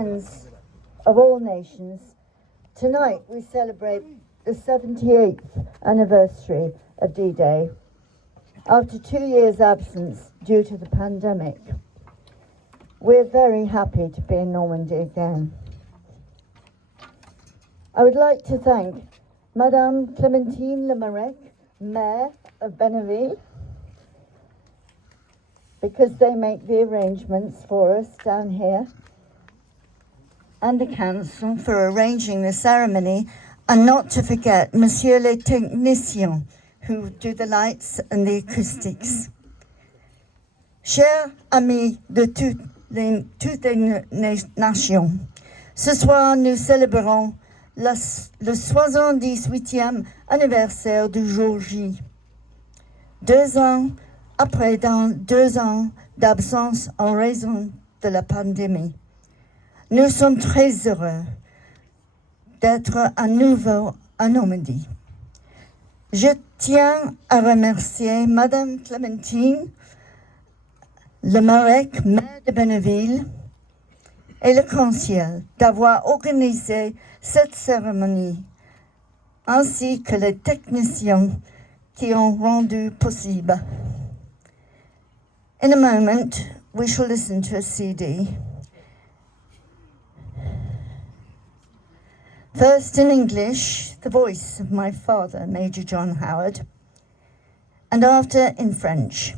friends of all nations, tonight we celebrate the 78th anniversary of D-Day after 2 years' absence due to the pandemic. We're very happy to be in Normandy again. I would like to thank Madame Clémentine Lemarec, Mayor of Benouville, because they make the arrangements for us down here, and the council for arranging the ceremony, and not to forget Monsieur les techniciens, who do the lights and the acoustics. Chers amis de toutes les nations, ce soir nous célébrons le 78e anniversaire du jour J. 2 ans après 2 ans d'absence en raison de la pandémie. Nous sommes très heureux d'être à nouveau à Normandie. Je tiens à remercier Madame Clémentine Lemarec, maire de Benouville, et le conseil d'avoir organisé cette cérémonie, ainsi que les techniciens qui ont rendu possible. In a moment, we shall listen to a CD. First in English, the voice of my father, Major John Howard, and after in French.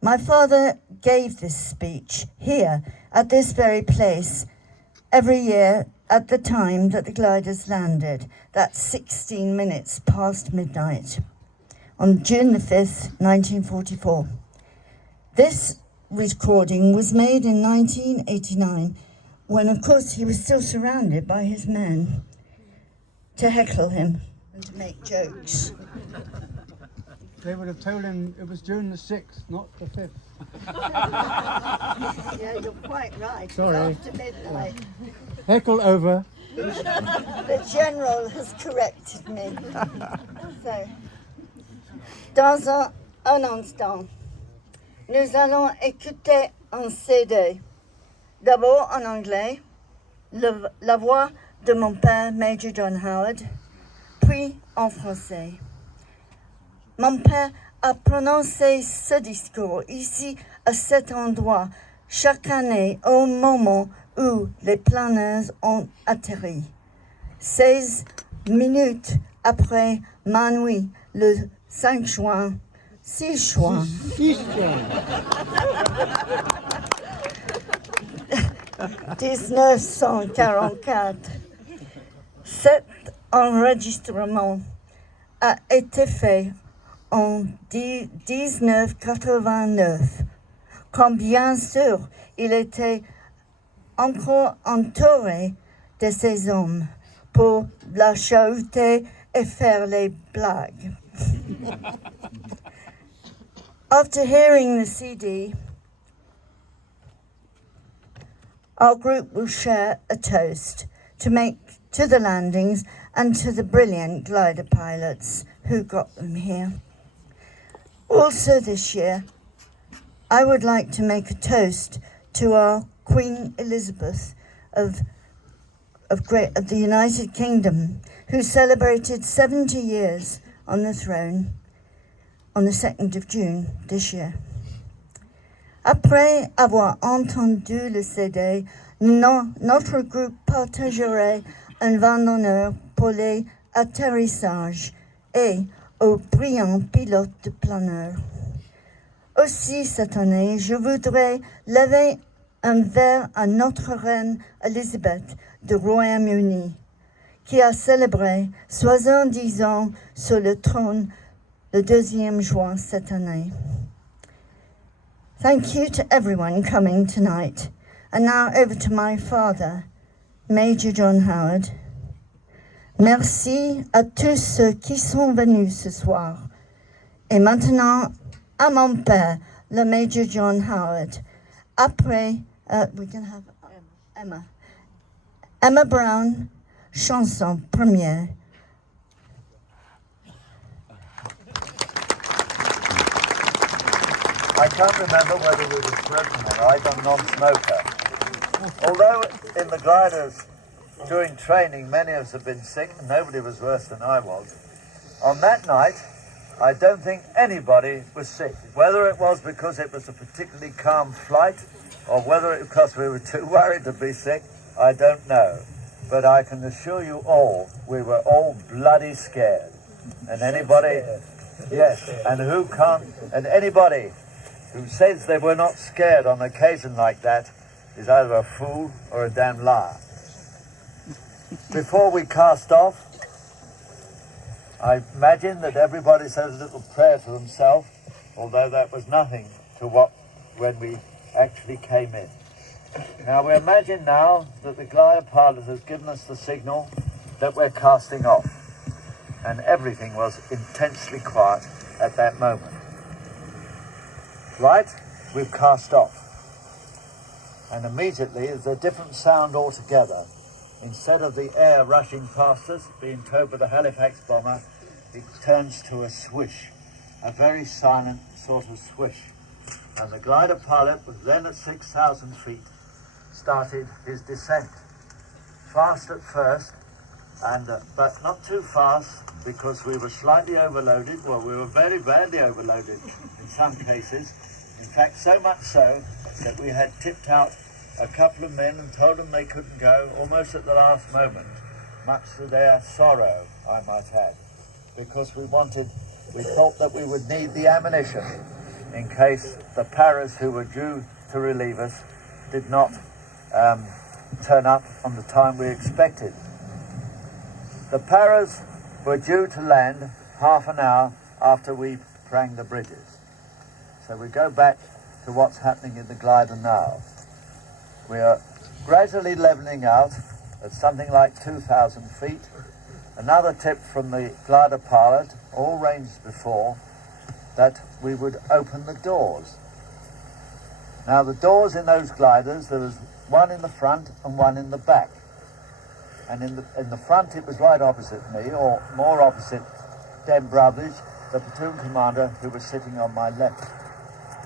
My father gave this speech here at this very place every year at the time that the gliders landed, that's 16 minutes past midnight, on June the 5th, 1944. This recording was made in 1989, when of course he was still surrounded by his men to heckle him and to make jokes. They would have told him it was June the 6th, not the 5th. Yeah, you're quite right. Sorry. It's after midnight. Heckle over. The general has corrected me. So, dans un instant, nous allons écouter un CD. D'abord en anglais, la voix de mon père, Major John Howard, puis en français. Mon père a prononcé ce discours ici, à cet endroit, chaque année au moment où les planeurs ont atterri. 16 minutes après ma nuit, le 5 juin, 6 juin. 1944. Cet enregistrement a été fait en 1989, quand bien sûr il était encore entouré de ses hommes pour la chahuter et faire les blagues. After hearing the CD, our group will share a toast to make to the landings and to the brilliant glider pilots who got them here. Also this year, I would like to make a toast to our Queen Elizabeth of the United Kingdom, who celebrated 70 years on the throne on the 2nd of June this year. Après avoir entendu le CD, notre groupe partagerait un vin d'honneur pour les atterrissages et aux brillants pilotes de planeurs. Aussi cette année, je voudrais lever un verre à notre reine Elisabeth du Royaume-Uni, qui a célébré 70 ans sur le trône le 2 juin cette année. Thank you to everyone coming tonight. And now over to my father, Major John Howard. Merci à tous ceux qui sont venus ce soir. Et maintenant, à mon père, le Major John Howard. Après, we can have Emma. Emma Brown, chanson première. I can't remember whether we were smoking or not. I'm a non-smoker. Although in the gliders during training many of us have been sick, nobody was worse than I was. On that night, I don't think anybody was sick. Whether it was because it was a particularly calm flight or whether it was because we were too worried to be sick, I don't know. But I can assure you all, we were all bloody scared. And anybody, yes, and anybody who says they were not scared on an occasion like that is either a fool or a damn liar. Before we cast off, I imagine that everybody says a little prayer to himself, although that was nothing to what when we actually came in. Now we imagine now that the glider pilot has given us the signal that we're casting off, and everything was intensely quiet at that moment. Right, we've cast off, and immediately there's a different sound altogether. Instead of the air rushing past us, being towed by the Halifax bomber, it turns to a swish, a very silent sort of swish. And the glider pilot was then at 6,000 feet, started his descent. Fast at first, and but not too fast, because we were slightly overloaded. Well, we were very badly overloaded in some cases. In fact, so much so that we had tipped out a couple of men and told them they couldn't go almost at the last moment, much to their sorrow, I might add, because we thought that we would need the ammunition in case the paras who were due to relieve us did not turn up on the time we expected. The paras were due to land half an hour after we sprang the bridges. So we go back to what's happening in the glider now. We are gradually leveling out at something like 2,000 feet. Another tip from the glider pilot, all arranged before, that we would open the doors. Now the doors in those gliders, there was one in the front and one in the back. And in the front it was right opposite me, or more opposite Dan Brothers, the platoon commander, who was sitting on my left.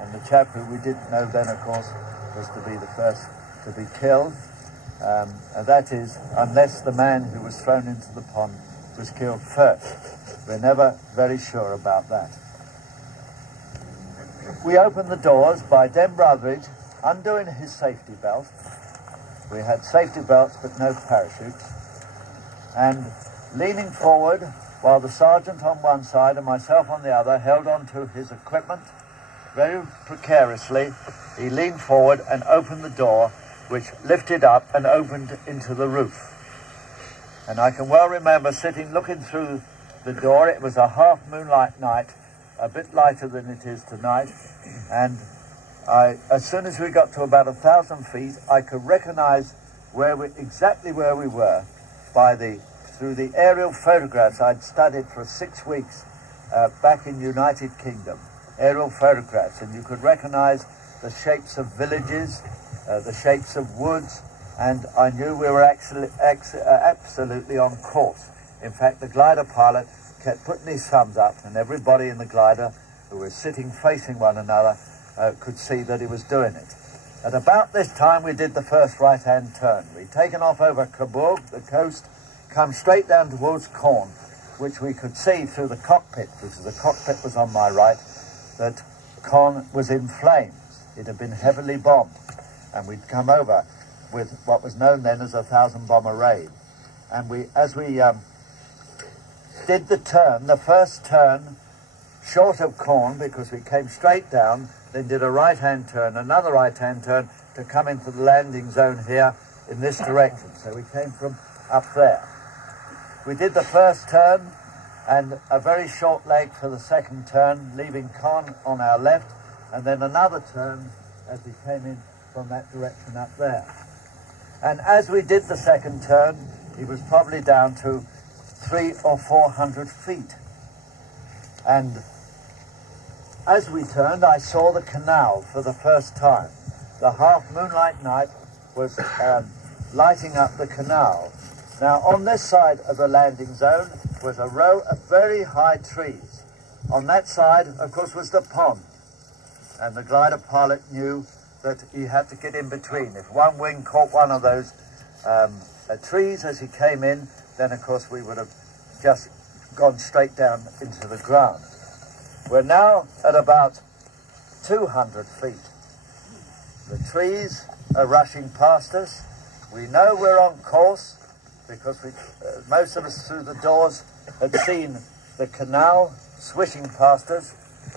And the chap who we didn't know then, of course, was to be the first to be killed, and that is unless the man who was thrown into the pond was killed first. We're never very sure about that. We opened the doors by Dan Brotheridge undoing his safety belt. We had safety belts but no parachutes, and leaning forward while the sergeant on one side and myself on the other held on to his equipment very precariously. He leaned forward and opened the door, which lifted up and opened into the roof. And I can well remember sitting looking through the door. It was a half moonlight night, a bit lighter than it is tonight, and as soon as we got to about 1,000 feet, I could recognize exactly where we were through the aerial photographs I'd studied for 6 weeks back in United Kingdom, aerial photographs, and you could recognize the shapes of villages, the shapes of woods, and I knew we were actually absolutely on course. In fact, the glider pilot kept putting his thumbs up, and everybody in the glider who was sitting facing one another could see that he was doing it. At about this time, we did the first right-hand turn. We'd taken off over Cabourg, the coast, come straight down towards Caen, which we could see through the cockpit, because the cockpit was on my right, that Caen was in flames. It had been heavily bombed, and we'd come over with what was known then as a 1,000-bomber raid. And as we did the turn, the first turn, short of Caen, because we came straight down, then did a right-hand turn, another right-hand turn to come into the landing zone here in this direction. So we came from up there. We did the first turn and a very short leg for the second turn, leaving Caen on our left, and then another turn as we came in from that direction up there. And as we did the second turn, he was probably down to 300 or 400 feet. And as we turned, I saw the canal for the first time. The half moonlight night was lighting up the canal. Now, on this side of the landing zone was a row of very high trees. On that side, of course, was the pond. And the glider pilot knew that he had to get in between. If one wing caught one of those trees as he came in, then of course we would have just gone straight down into the ground. We're now at about 200 feet. The trees are rushing past us. We know we're on course because most of us through the doors had seen the canal swishing past us,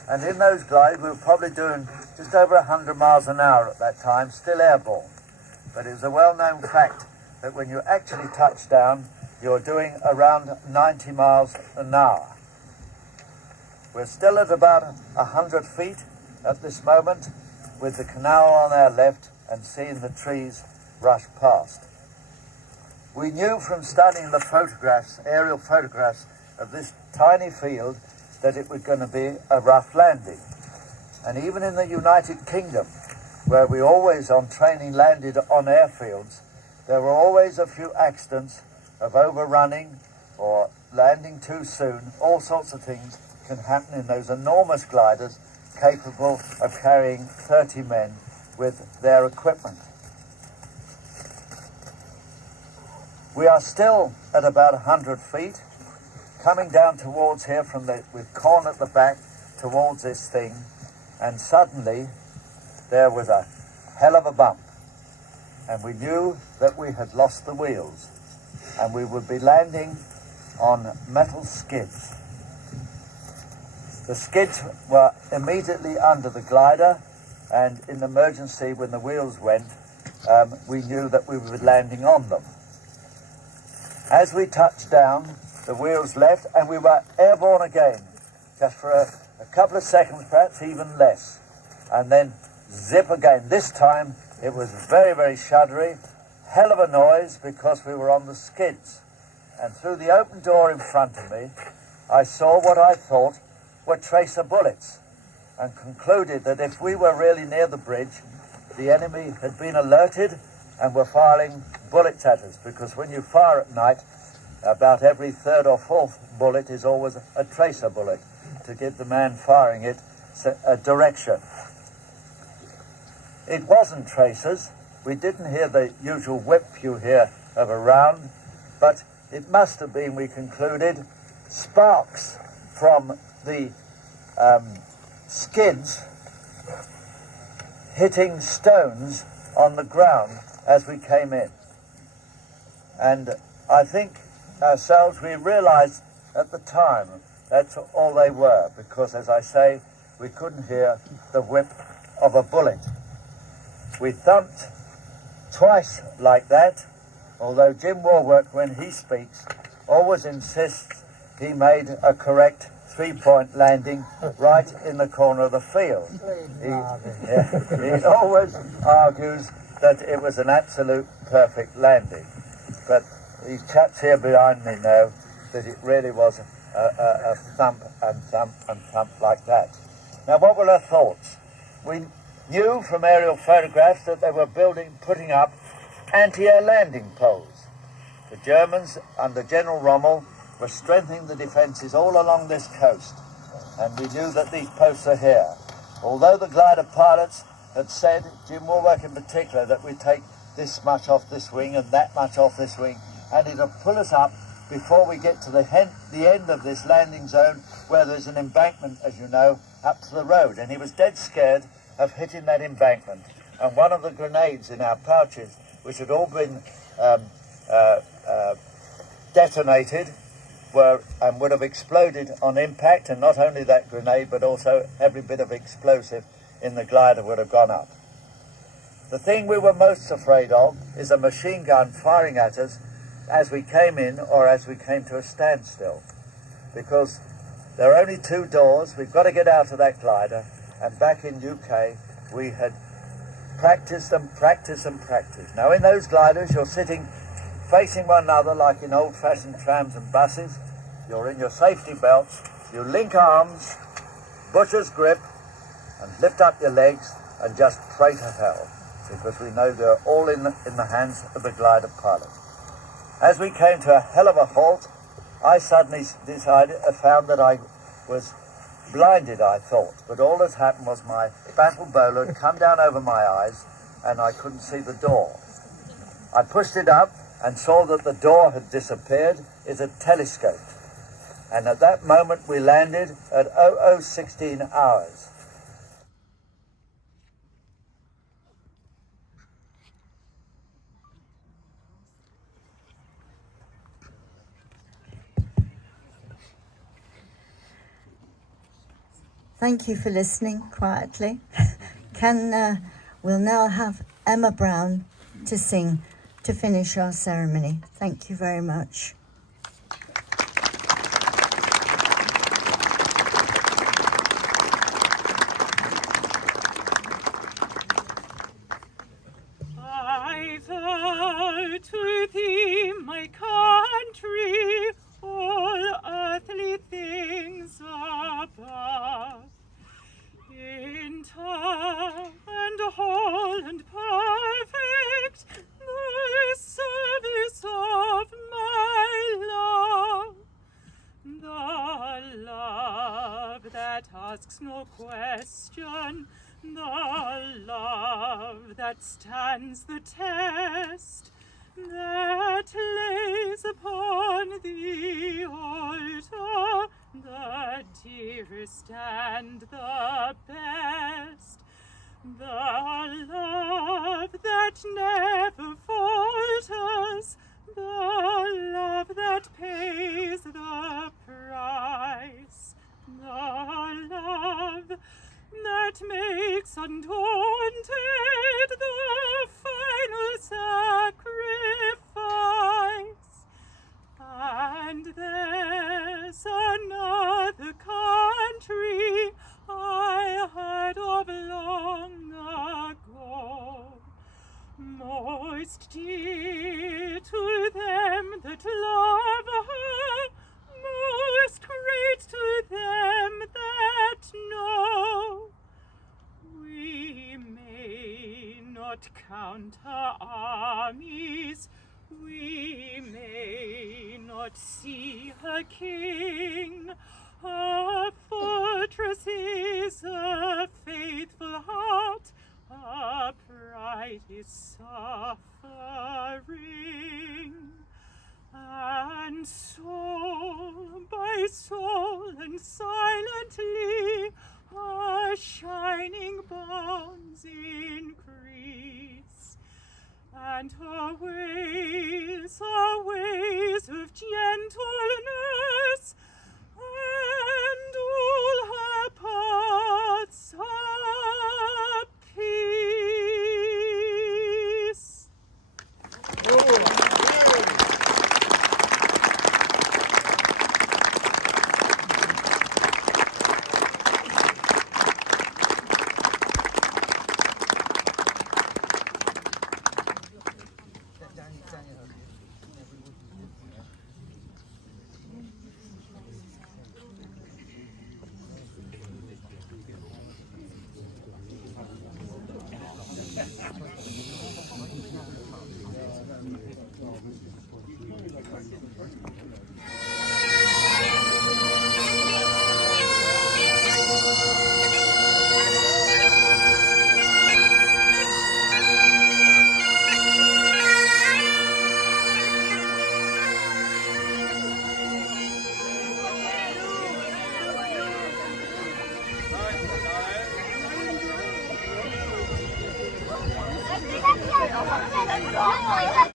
and in those glides we were probably doing just over 100 miles an hour at that time, still airborne. But it was a well-known fact that when you actually touch down, you're doing around 90 miles an hour. We're still at about 100 feet at this moment, with the canal on our left and seeing the trees rush past. We knew from studying the photographs, aerial photographs of this tiny field, that it was going to be a rough landing. And even in the United Kingdom, where we always on training landed on airfields, there were always a few accidents of overrunning or landing too soon. All sorts of things can happen in those enormous gliders capable of carrying 30 men with their equipment. We are still at about 100 feet, coming down towards here with Caen at the back towards this thing, and suddenly there was a hell of a bump, and we knew that we had lost the wheels and we would be landing on metal skids. The skids were immediately under the glider, and in emergency when the wheels went, we knew that we would be landing on them. As we touched down, the wheels left and we were airborne again, just for a couple of seconds, perhaps even less, and then zip again. This time it was very, very shuddery, hell of a noise because we were on the skids. And through the open door in front of me, I saw what I thought were tracer bullets, and concluded that if we were really near the bridge, the enemy had been alerted and were firing bullets at us, because when you fire at night, about every third or fourth bullet is always a tracer bullet to give the man firing it a direction. It wasn't tracers. We didn't hear the usual whip you hear of a round, but it must have been, we concluded, sparks from the skids hitting stones on the ground as we came in. And I think ourselves, we realized at the time that's all they were, because as I say, we couldn't hear the whip of a bullet. We thumped twice like that, although Jim Warwick, when he speaks, always insists he made a correct three-point landing right in the corner of the field. He always argues that it was an absolute perfect landing. But these chaps here behind me know that it really was a thump and thump and thump like that. Now, what were our thoughts? We knew from aerial photographs that they were putting up anti-air landing poles. The Germans, under General Rommel, were strengthening the defences all along this coast, and we knew that these posts are here. Although the glider pilots had said, Jim Warwick in particular, that we take this much off this wing and that much off this wing, and it'll pull us up before we get to the end of this landing zone, where there's an embankment, as you know, up to the road. And he was dead scared of hitting that embankment. And one of the grenades in our pouches, which had all been detonated, and would have exploded on impact, and not only that grenade, but also every bit of explosive in the glider would have gone up. The thing we were most afraid of is a machine gun firing at us as we came in or as we came to a standstill, because there are only two doors. We've got to get out of that glider, and back in UK we had practiced and practiced and practiced. Now in those gliders you're sitting facing one another like in old-fashioned trams and buses. You're in your safety belts, you link arms, butcher's grip, and lift up your legs and just pray to hell, because we know they're all in the hands of the glider pilot. As we came to a hell of a halt, I suddenly found that I was blinded, I thought, but all that happened was my battle bowler had come down over my eyes and I couldn't see the door. I pushed it up and saw that the door had disappeared. It had telescoped. And at that moment we landed at 0016 hours. Thank you for listening quietly. We'll now have Emma Brown to sing to finish our ceremony. Thank you very much. I vow to thee, my country, all earthly things above, in time and whole and perfect, the service of my love, the love that asks no question, the love that stands the test, that lays upon the altar the dearest and the best, the love that never falters, the love that pays the price, the love that makes undaunted the final sacrifice. And there's another country I heard of long ago, most dear to them that love her, most great to them that know. We may not count her armies, we may not see her king, her fortress is a faithful heart, her pride is suffering. And soul by soul and silently her shining bounds increase, and her ways are ways of gentleness, and all her paths are peace.